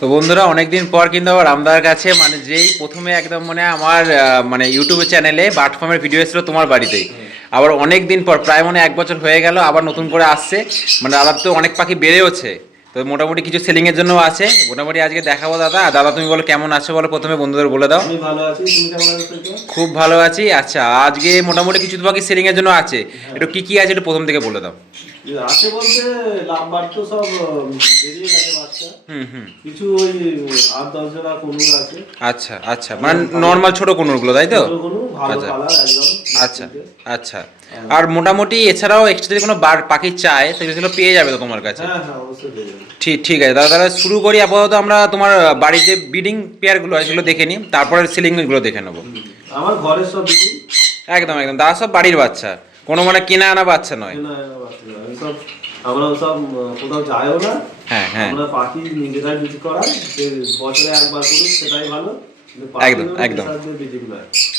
তো বন্ধুরা অনেকদিন পর কিন্তু আবার রামদার কাছে মানে যেই প্রথমে একদম মানে আমার মানে ইউটিউব চ্যানেলে বার্ড ফার্মের ভিডিও এসেছিল তোমার বাড়িতেই। আবার অনেক দিন পর প্রায় মানে এক বছর হয়ে গেল আবার নতুন করে আসছে। মানে দাদার তো অনেক পাখি বেড়েওছে। তো মোটামুটি কিছু সেলিংয়ের জন্য আছে। মোটামুটি আজকে দেখাবো দাদা। দাদা তুমি বলো কেমন আছো বলো প্রথমে বন্ধুদের বলে দাও। ভালো আছি খুব ভালো আছি। আচ্ছা আজকে মোটামুটি কিছু পাখি সেলিংয়ের জন্য আছে। একটু কী কী আছে একটু প্রথম থেকে বলে দাও। আছে বলতে লাভবার তো সব বেরিয়ে গেছে বাচ্চা। হুম হুম। কিছু ওই আট দশ জোড়া কনুর আছে। আচ্ছা আচ্ছা। মানে নর্মাল ছোট তাই তো? ভালো আচ্ছা। কালার একদম। আচ্ছা আচ্ছা। আর মোটামুটি এছাড়াও এক্সট্রা যদি কোনো বার পাখি চায় সেগুলো পেয়ে যাবে তো তোমার কাছে? হ্যাঁ হ্যাঁ ঠিক ঠিক আছে। দাদা তাহলে শুরু করি আপাতত আমরা তোমার বাড়ির যে বিডিং পেয়ারগুলো আছে সেগুলো দেখে নিই। তারপরে সিলিংগুলো দেখে নেব। আমার ঘরের সব একদম একদম। দাদা সব বাড়ির বাচ্চা। কোনো মানে কেনা আনা বাচ্চা নয়। কেনা এনা বাচ্চা সব আমরা সব কোথাও যাইও না। হ্যাঁ হ্যাঁ। আমরা পাখি নিজেরাই বিক্রি করা যে বছরে একবার করি সেটাই ভালো। একদম, একদম।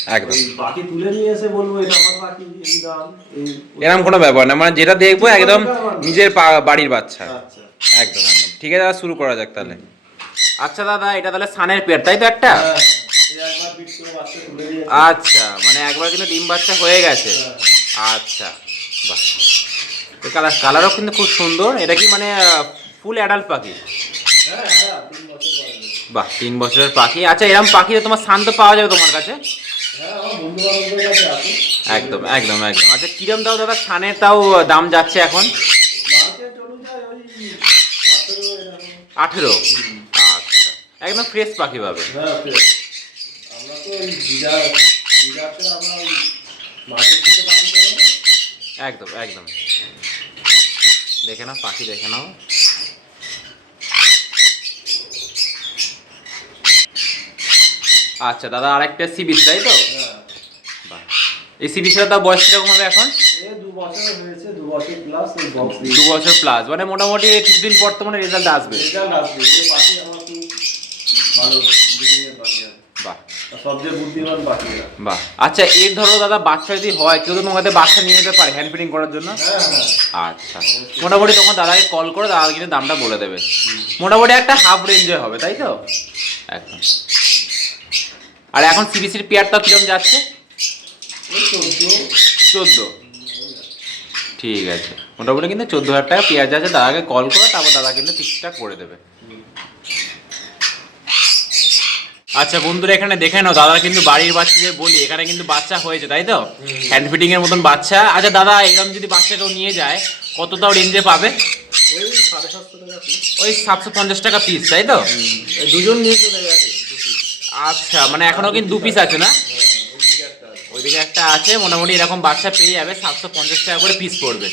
একদম। পাখি তুলে নিয়ে এসে বলব এটা আমার পাখি এই দাম এই এরকম কোনো ব্যাপার না। মানে যেটা দেখব একদম নিজের বাড়ির বাচ্চা। আচ্ছা। একদম একদম। ঠিক আছে দাদা শুরু করা যাক তাহলে। আচ্ছা দাদা এটা তাহলে সানের পেয়ার তাই তো একটা? হ্যাঁ, এসে- আচ্ছা মানে একবার কিন্তু ডিম বাচ্চা হয়ে গেছে। আচ্ছা বাহ। কালার কালারও কিন্তু খুব সুন্দর। এটা কি মানে ফুল অ্যাডাল্ট পাখি। বাহ তিন বছরের পাখি। আচ্ছা এরকম পাখি তোমার শান্ত পাওয়া যাবে তোমার কাছে। একদম একদম একদম। আচ্ছা কিরম দাও দাদা? সানের তাও দাম যাচ্ছে এখন? মার্কেট অনুযায়ী ওই 18 এরকম। আঠেরো। আচ্ছা একদম ফ্রেশ পাখি পাবে। হ্যাঁ, আমরা একদম একদম। দেখে নাও পাখি দেখে নাও। আচ্ছা দাদা আরেকটা সি বিচ তাই তো। এই সি বিচের তার বয়স কীরকম হবে এখন? দু বছর প্লাস মানে মোটামুটি কিছুদিন পর তো মানে রেজাল্ট আসবে। রেজাল্ট আসবে। বাহ। সবচেয়ে বুদ্ধিমান পাখি বাহ। আচ্ছা এর ধরো দাদা বাচ্চা যদি হয় কেউ তো তোমাদের বাচ্চা নিয়ে পারে হ্যান্ড ফিটিং করার জন্য? হ্যাঁ, হ্যাঁ। আচ্ছা। মোটামুটি তখন দাদাকে কল করে দাদা কিন্তু দামটা বলে দেবে। মোটামুটি একটা হাফ রেঞ্জে হবে তাই তো? একদম। আর এখন সিবিসির পেয়ারটা কিরম যাচ্ছে? চোদ্দ। ঠিক আছে। মোটামুটি কিন্তু চোদ্দ হাজার টাকা পেঁয়াজ আছে দাদাকে কল করে তারপর দাদা কিন্তু ঠিকঠাক করে দেবে। আচ্ছা বন্ধুরা এখানে দেখে নাও দাদা কিন্তু বাড়ির বাচ্চা যে বলি এখানে কিন্তু বাচ্চা হয়েছে তাই তো? হ্যান্ড ফিটিং এর মতন বাচ্চা। আচ্ছা দাদা এরকম যদি বাচ্চা কেউ নিয়ে যায় কত তাও রেঞ্জে পাবে? ওই সাতশো পঞ্চাশ টাকা পিস তাই তো? দুজন নিয়ে চলে গেছে আচ্ছা মানে এখনও কিন্তু দু পিস আছে না? হ্যাঁ, ওইদিকে একটা আছে। মোটামুটি এরকম বাচ্চা পেয়ে যাবে সাতশো পঞ্চাশ টাকা করে পিস পড়বে।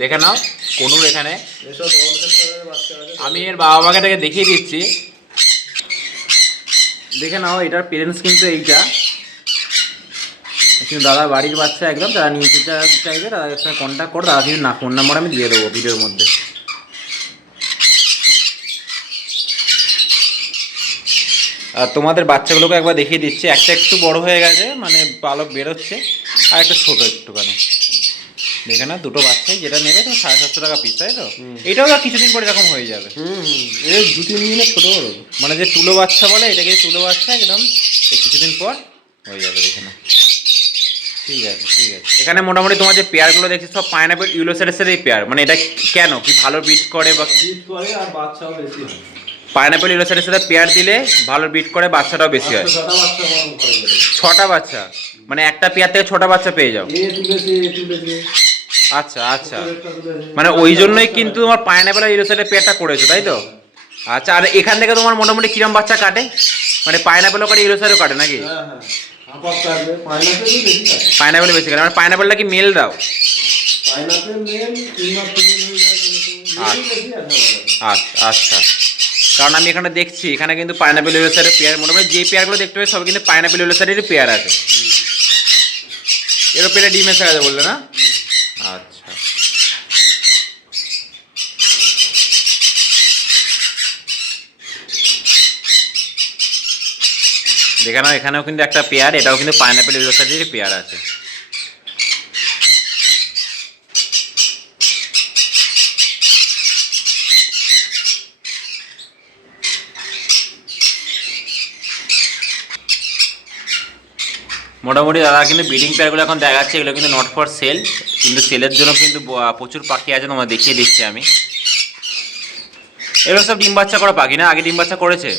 দেখে নাও কোনুর এখানে। আমি এর বাবা মাকে তাকে দেখিয়ে দিচ্ছি। দেখে নাও, এটার পেরেন্টস কিন্তু এইটা। কিন্তু দাদা বাড়ির বাচ্চা একদম, তারা নিয়ে যেতে চাইবে, তাদের সঙ্গে কন্ট্যাক্ট করে দাদা না ফোন নাম্বার আমি দিয়ে দেবো ভিডিওর মধ্যে। আর তোমাদের বাচ্চাগুলোকে একবার দেখিয়ে দিচ্ছি, একটা একটু বড় হয়ে গেছে মানে পালক বেরোচ্ছে, আর একটা ছোটো একটুখানি। দেখে না দুটো বাচ্চাই যেটা নেবে তো সাড়ে সাতশো টাকা পিস তাই তো? এটাও আর কিছুদিন পরে এরকম হয়ে যাবে। এই দু তিন দিনে ছোট বড়। মানে যে তুলো বাচ্চা বলে এটাকে তুলো বাচ্চা একদম কিছুদিন পর হয়ে যাবে দেখে না ঠিক আছে ঠিক আছে। এখানে মোটামুটি তোমার যে পেয়ারগুলো দেখছি সব পাইনাপেল ইউলোসেরেসের এই পেয়ার। মানে এটা কেন? কি ভালো বিট করে বা বিট করে আর বাচ্চাও বেশি হয়। পাইনাপেল ইউলোসেরেসের পেয়ার দিলে ভালো বিট করে বাচ্চাটাও বেশি হয়। ছটা বাচ্চা বেরোয়। ছটা বাচ্চা? মানে একটা পেয়ার থেকে ছটা বাচ্চা পেয়ে যাও। আচ্ছা আচ্ছা। মানে ওই জন্যই কিন্তু তোমার পাইনাপেল আর ইউলোসেরের পেয়ারটা করেছ তাই তো? আচ্ছা আর এখান থেকে তোমার মোটামুটি কিরম বাচ্চা কাটে? মানে পাইনাপেলও কাটে ইউলোসেরও কাটে নাকি? হ্যাঁ হ্যাঁ। পাইনাপেলই বেশি কাটে। পাইনাপেল বেশি কাটে মানে পাইনাপেলটা কি মেল দাও? পাইনাপেল হয়ে আমাদের। আচ্ছা আচ্ছা। কারণ আমি এখানে দেখছি এখানে কিন্তু পাইনাপেল ইউলোসারের পেয়ার মোটামুটি যে পেয়ারগুলো দেখতে পাই সব কিন্তু পাইনাপেল ইউলোসারেরই পেয়ার আছে। এরও পেয়ারে ডিম এসে বললে না? দেখানো এখানেও কিন্তু একটা পেয়ার, এটাও কিন্তু পাইনাপেল ইউনিভার্সিটির পেয়ার আছে। মোটামুটি দাদা, কিন্তু বিডিং পেয়ারগুলো এখন দেখাচ্ছে, এগুলো কিন্তু নট ফর সেল কিন্তু সেলের জন্য কিন্তু প্রচুর পাখি আছে তোমার দেখিয়ে দিচ্ছি আমি। এগুলো সব ডিম বাচ্চা করা পাখি না? আগে ডিম বাচ্চা করেছে?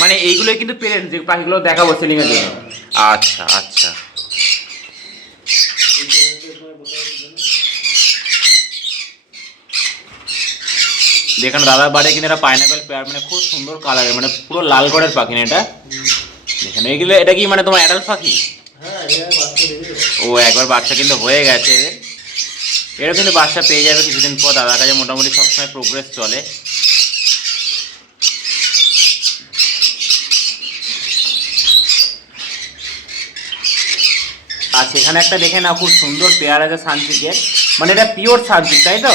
মানে এইগুলোই কিন্তু পেলেন, যে পাখিগুলো দেখাবো সেলিংয়ের জন্য। আচ্ছা আচ্ছা। যেখানে দাদার বাড়ি কিন্তু এটা পাইনাপেল পেয়ার মানে খুব সুন্দর কালারের মানে পুরো লাল গড়ের পাখি না এটা? যেখানে এগুলো, এটা কি মানে তোমার অ্যাডাল্ট পাখি? এর ও, একবার বাচ্চা কিন্তু হয়ে গেছে। এরা কিন্তু বাচ্চা পেয়ে যাবে কিছুদিন পর, দাদার কাছে মোটামুটি সবসময় প্রোগ্রেস চলে। আচ্ছা এখানে একটা দেখে না খুব সুন্দর পেয়ার আছে সানচিকের মানে এটা পিওর সানচিক তাই তো?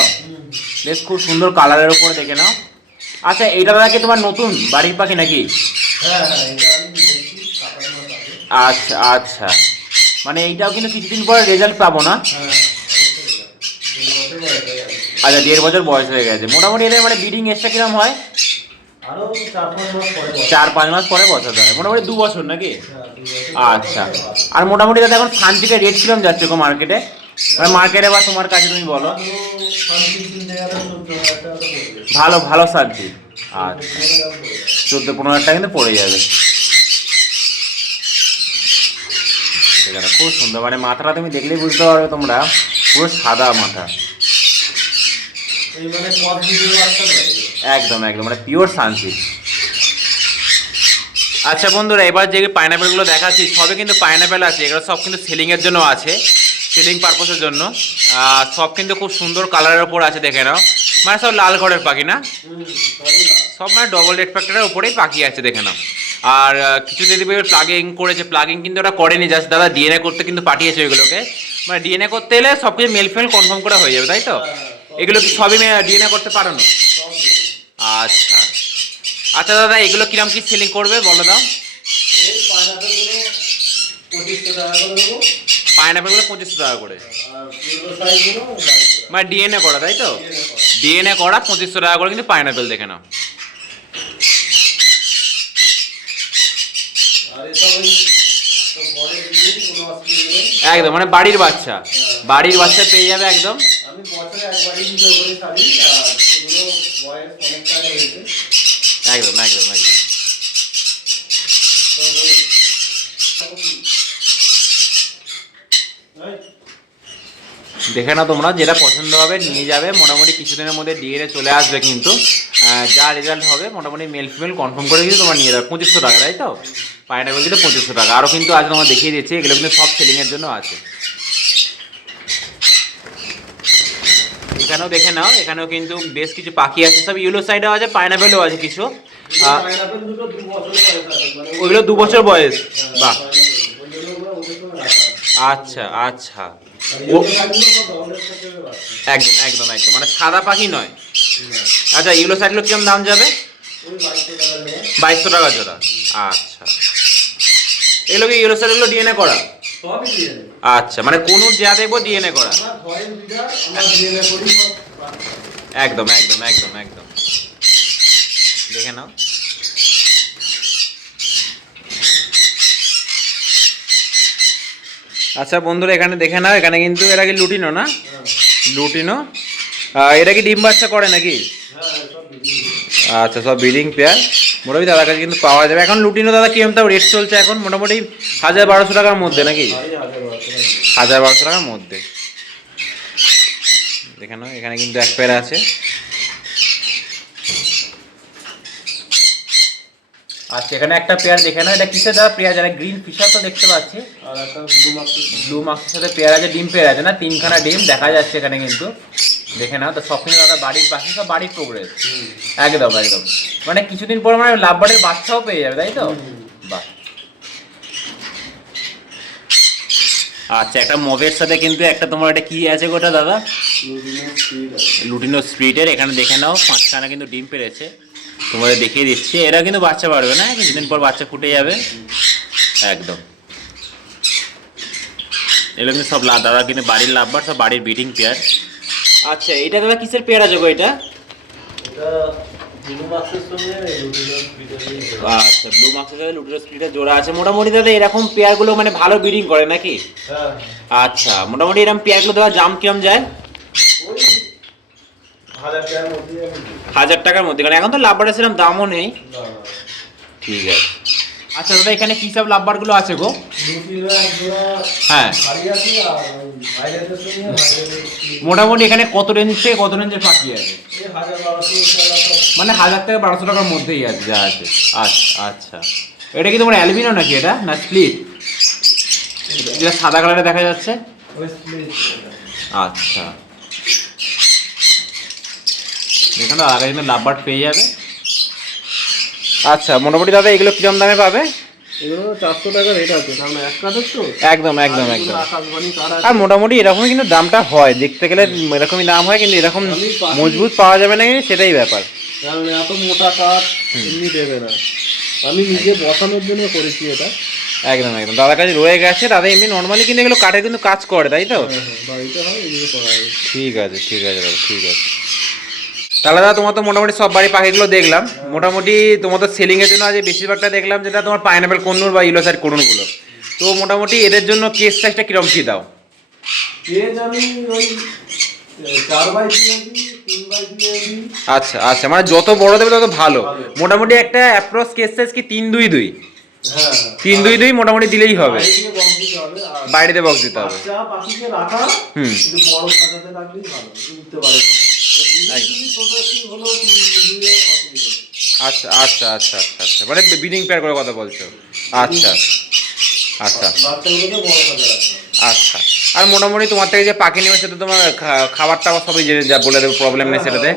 বেশ খুব সুন্দর কালারের উপরে দেখে নাও। আচ্ছা এইটা দাদা কি তোমার নতুন বাড়ির পাখি নাকি? হ্যাঁ হ্যাঁ আচ্ছা আচ্ছা। মানে এইটাও কিন্তু কিছুদিন পরে রেজাল্ট পাবো না? হ্যাঁ। আচ্ছা দেড় বছর বয়স হয়ে গেছে। মোটামুটি এদের মানে ব্রিডিং এজটা কিরম হয়? আরও চার পাঁচ মাস পরে বছর। হয় মোটামুটি দু বছর নাকি? হ্যাঁ, আচ্ছা। আর মোটামুটি দাদা এখন সানচিকের রেট কিরম যাচ্ছে গো মার্কেটে মানে মার্কেটে বা তোমার কাছে তুমি বলো। ভালো ভালো সানচিক আচ্ছা। চোদ্দ পনেরো হাজার টাকা কিন্তু পড়ে যাবে। খুব সুন্দর। মানে মাথাটা তুমি দেখলেই বুঝতে পারবে তোমরা। পুরো সাদা মাথা এই মানে পথ দিয়ে বাচ্চা দেয় একদম একদম মানে পিওর সানসিল্ক আচ্ছা বন্ধুরা এবার যে পাইনাপেলগুলো দেখাচ্ছি সবে কিন্তু পাইনাপেল আছে এগুলো সব কিন্তু সেলিংয়ের জন্য আছে সেলিং পারপোসের জন্য। আর সব কিন্তু খুব সুন্দর কালারের ওপর আছে দেখে নাও। মানে সব লাল ঘরের পাখি না? সবই। সব মানে ডবল রেড ফ্যাক্টরের উপরেই পাখি আছে দেখে নাও। আর কিছু যদি প্লাগিং করেছে প্লাগিং কিন্তু ওরা করেনি জাস্ট দাদা ডিএনএ করতে কিন্তু পাঠিয়েছে ওইগুলোকে। মানে ডিএনএ করতে এলে সব কিছু মেল ফেল কনফার্ম করা হয়ে যাবে তাই তো? এগুলো কি সবই ডিএনএ করতে পারো না আচ্ছা। আচ্ছা দাদা, এগুলো কিরম কি সেলিং করবে বলো দাও। পাইনাপেলগুলো পঁচিশশো টাকা করে। মানে ডিএনএ করা, তাই তো। ডিএনএ করা পঁচিশশো টাকা করে, কিন্তু পাইনাপেল দেখে নাও। একদম মানে বাড়ির বাচ্চা। বাড়ির বাচ্চা পেয়ে যাবে একদম। বছরে একবারই ভিডিও করে ছাড়ি আর এগুলো বয়স অনেকটা হয়েছে। একদম একদম একদম। দেখে না তোমরা যেটা পছন্দ হবে নিয়ে যাবে। মোটামুটি কিছুদিনের মধ্যে ডিএনএ চলে আসবে কিন্তু। যা রেজাল্ট হবে মোটামুটি মেল ফিমেল কনফার্ম করে কিন্তু তোমার নিয়ে যাবে। পঁচিশশো টাকা তাই তো? পাইনাপেল কিন্তু পঁচিশশো টাকা। আরও কিন্তু আজ তোমার দেখিয়ে দিচ্ছি এগুলো কিন্তু সব সেলিংয়ের জন্য আছে। এখানেও দেখে নাও, এখানেও কিন্তু বেশ কিছু পাখি আছে, সব ইউলো সাইডেও আছে পাইনাপেলও আছে কিছু। ওইগুলো দু বছর বয়স। বাহ। আচ্ছা আচ্ছা। একদম একদম একদম মানে সাদা পাখি নয়। আচ্ছা ইউলো সাইডগুলো কিরম দাম যাবে? বাইশশো টাকা জোড়া। আচ্ছা। এগুলো কি ইউলো সাইডগুলো ডিএনএ করা। আচ্ছা মানে কোন যা দেখব ডিএনএ করা। একদম একদম একদম একদম। দেখে নাও। আচ্ছা বন্ধুরা, এখানে দেখে নাও, এখানে কিন্তু এরা কি লুটিনো না। লুটিনো? এটা কি ডিম বাচ্চা করে নাকি। আচ্ছা সব ব্রিডিং পেয়ার। মোটামুটি দাদার কাছে কিন্তু পাওয়া যাবে। এখন লুটিনো দাদা কিরম তাও রেট চলছে এখন? মোটামুটি হাজার বারোশো টাকার মধ্যে নাকি? হাজার বারোশো টাকার মধ্যে। দেখে নাও এখানে কিন্তু এক পেয়ার আছে। আচ্ছা এখানে একটা পেয়ার দেখে নাও এটা কিসের দেওয়া পেয়ার যারা গ্রিন ফিশার তো দেখতে পাচ্ছি। আর একটা ব্লু মার্কসের সাথে। পেয়ার আছে ডিম পেয়ার আছে না? তিনখানা ডিম দেখা যাচ্ছে এখানে কিন্তু। দেখে নাও তো সব কিন্তু দাদা বাড়ির বাকি সব বাড়ির প্রোগ্রেস। একদম একদম। মানে কিছুদিন পর মানে লাভবারের বাচ্চাও পেয়ে যাবে তাই তো? বাহ। আচ্ছা একটা মভের সাথে কিন্তু একটা তোমার এটা কি আছে গোটা দাদা? লুটিনো স্প্রিটের এখানে দেখে নাও পাঁচখানা কিন্তু ডিম পেরেছে। তোমাদের দেখিয়ে দিচ্ছি এরা কিন্তু বাচ্চা পারবে না কিছুদিন পর বাচ্চা ফুটে যাবে। একদম। এগুলো কিন্তু সব লা- দাদা কিন্তু বাড়ির লাভবার সব বাড়ির ব্রিডিং পেয়ার আচ্ছা এটা দাদা কিসের পেয়ার আছে গো এটা আচ্ছা ব্লু মাক্সের সাথে লুটের স্প্লিটের জোড়া আছে। মোটামুটি দাদা এরকম পেয়ারগুলো মানে ভালো ব্রিডিং করে নাকি? হ্যাঁ। আচ্ছা মোটামুটি এরকম পেয়ারগুলো দেওয়া জাম কিরম যায়? হাজার টাকার মধ্যে কারণ এখন তো লাভবাটা সেরকম দামও নেই। ঠিক আছে। আচ্ছা দাদা এখানে কি সব লাভবারগুলো আছে গো? হ্যাঁ। মোটামুটি এখানে কত রেঞ্জ থেকে কত রেঞ্জের ফাঁকি আছে? মানে হাজার থেকে বারোশো টাকার মধ্যেই আছে যা আছে। আচ্ছা আচ্ছা। এটা কি তোমার অ্যালবিনো নাকি এটা? না স্প্লিট যেটা সাদা কালারে দেখা যাচ্ছে? আচ্ছা। দেখুন তো আগে কিন্তু লাভবার পেয়ে যাবে। আচ্ছা মোটামুটি দাদা এগুলো কিরম দামে পাবে? এগুলো চারশো টাকা রেট আছে এক কাঠের একদম একদম একদম। আর মোটামুটি এরকমই কিন্তু দামটা হয় দেখতে গেলে এরকমই দাম হয় কিন্তু এরকম মজবুত পাওয়া যাবে না সেটাই ব্যাপার। এত মোটা কাঠ এমনি দেবে না। আমি নিজে বসানোর জন্য করেছি এটা। একদম একদম। দাদার কাছে রয়ে গেছে দাদা এমনি নর্মালি কিন্তু এগুলো কাঠের কিন্তু কাজ করে তাই তো? হ্যাঁ হয়। ঠিক আছে ঠিক আছে দাদা ঠিক আছে। তাহলে দাদা তোমার তো মোটামুটি সব বাড়ি পাখিগুলো দেখলাম। মোটামুটি তোমার তো সেলিং এর জন্য আজ বেশিরভাগটা দেখলাম যেটা তোমার পাইনাপেল কন্নুর বা ইলো সাইড করুনগুলো। তো মোটামুটি এদের জন্য কেস সাইজটা কিরম কি দাও? আচ্ছা আচ্ছা মানে যত বড় দেবে তত ভালো। মোটামুটি একটা অ্যাপ্রোচ কেস সাইজ কি তিন দুই দুই? হ্যাঁ হ্যাঁ। তিন দুই দুই মোটামুটি দিলেই হবে। বাইরে বক্স দিতে হবে বাইরেতে বক্স দিতে হবে। হুম। কিন্তু বড় খাঁচাতে রাখলেই ভালো উঠতে পারে না। তো দিনে একদম। যদি ছোট একটু হলেও তিন দিয়ে অসুবিধা নেই। আচ্ছা আচ্ছা আচ্ছা আচ্ছা আচ্ছা মানে বিডিং পেয়ার করে কথা বলছো আচ্ছা আচ্ছা। আচ্ছা আর মোটামুটি তোমার থেকে যে পাখি নেবে সেটা তোমার খাবার টাবার সবই যে যা বলে দেবে প্রবলেম নেই সেটাতে।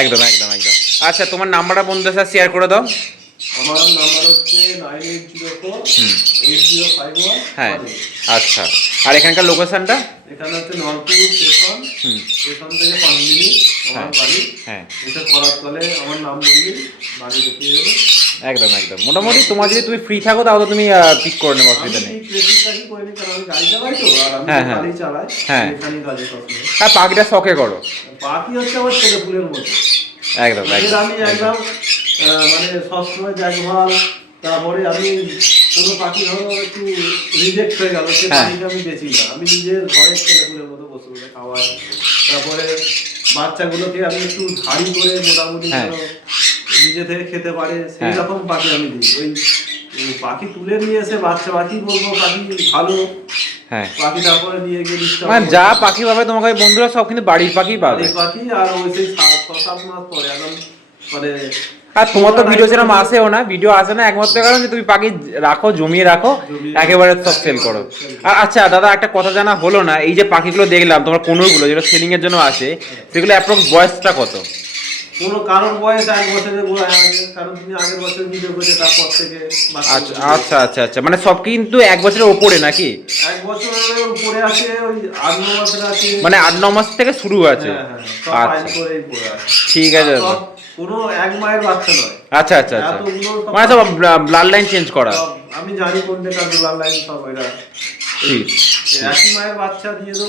একদম একদম একদম আচ্ছা তোমার নাম্বারটা বন্ধুদের সাথে শেয়ার করে দাও আমার নাম্বার হচ্ছে nine eight zero four. Eight zero five one হ্যাঁ আচ্ছা আর এখানকার লোকেশনটা? এখানে হচ্ছে নলপুর স্টেশন। স্টেশন থেকে পাঁচ মিনিট আমার হ্যাঁ। বাড়ি। হ্যাঁ। করার তলে আমার নাম বললি বাড়ি দেখিয়ে দেবে। একদম একদম। মোটামুটি তোমার যদি তুমি ফ্রি থাকো তাহলে তুমি পিক করে নেব অসুবিধা নেই। আর হ্যাঁ, হ্যাঁ। হ্যাঁ। পাখিটা শখে করো। বাকি হচ্ছে আমার ছেলে ফুলের মতো। একদম একদম আমি একদম। মানে সবসময় দেখভাল তারপরে আমি কোনো পাখি ধরো একটু রিজেক্ট হয়ে গেল সে। আমি বেচি না। আমি নিজের ঘরের ছেলেগুলোর মতো বসে বসে খাওয়াই। তারপরে বাচ্চাগুলোকে আমি একটু করে মোটামুটি হ্যাঁ। নিজে থেকে খেতে পারে সেই হ্যাঁ। রকম পাখি আমি দিই ওই পাখি তুলে নিয়ে এসে বাচ্চা পাখি বলব পাখি ভালো। হ্যাঁ। পাখি তারপরে নিয়ে গিয়ে মানে যা পাখি পাবে তোমাকে বন্ধুরা সব কিন্তু বাড়ির পাখি পাবে। পাখি আর ওই সেই সাত ছ সাত মাস পরে এখন মানে আর তোমার তো ভিডিও সেরকম আসেও না ভিডিও আসে না একমাত্র কারণ যে তুমি পাখি রাখো জমিয়ে রাখো একেবারে সব সেল করো। আর আচ্ছা দাদা একটা কথা জানা হলো না এই যে পাখিগুলো দেখলাম তোমার কোনোগুলো যেটা সেলিং এর জন্য আছে সেগুলো অ্যাপ্রক্স বয়সটা কত? কোনো বয়স এক বছরের কারণ তুমি আগের বছর ভিডিও করেছে তারপর থেকে আচ্ছা আচ্ছা আচ্ছা আচ্ছা মানে সব কিন্তু এক বছরের ওপরে নাকি? এক বছরের উপরে আছে ওই আট ন মাসের আছে। মানে আট ন মাস থেকে শুরু আছে। হ্যাঁ, হ্যাঁ, আচ্ছা। ঠিক আছে কোনো এক মায়ের বাচ্চা নয়। আচ্ছা আচ্ছা আচ্ছা। এতগুলো সব- মানে সব ব্লাড লাইন চেঞ্জ করা। সব আমি জানি কোনটা কার দুলার লাইন সব এরা। একই মায়ের বাচ্চা দিয়ে দেবো।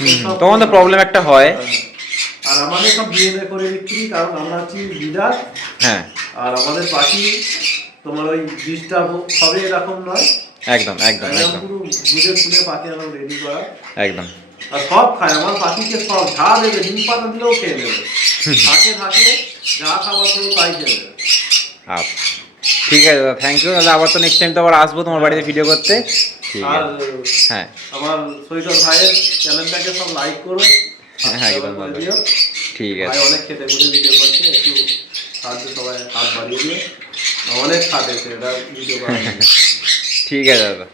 হুম, সব- তখন তো প্রবলেম একটা হয়। হ্যাঁ। আর আমাদের সব ডিএনএ করে বিক্রি কারণ আমরা হচ্ছি লিডার হ্যাঁ। আর আমাদের পাখি তোমার ওই ডিস্টার্ব হবে এরকম নয়। একদম একদম একদম একদম। পুরো বুঝে শুনে পাখি একদম রেডি করা। একদম। আর সব খায় আমার পাখিকে সব যা দেবে ডিম পাতা দিলেও খেয়ে নেবে। থাকে থাকে। যা খাবার দেবো তাই খেয়ে আপ ঠিক আছে দাদা থ্যাংক ইউ দাদা আবার তো নেক্সট টাইম তো আবার আসব তোমার বাড়িতে ভিডিও করতে। ঠিক আছে। হ্যাঁ। আমার সৈকত ভাইয়ের চ্যানেলটাকে সব লাইক করো। হ্যাঁ, একদম। ঠিক আছে। অনেক খেতে খুঁজে ভিডিও করছে একটু সাহায্য সবাই হাত বাড়িয়ে দিও। অনেক খাটে সেটা ভিডিও ঠিক আছে দাদা।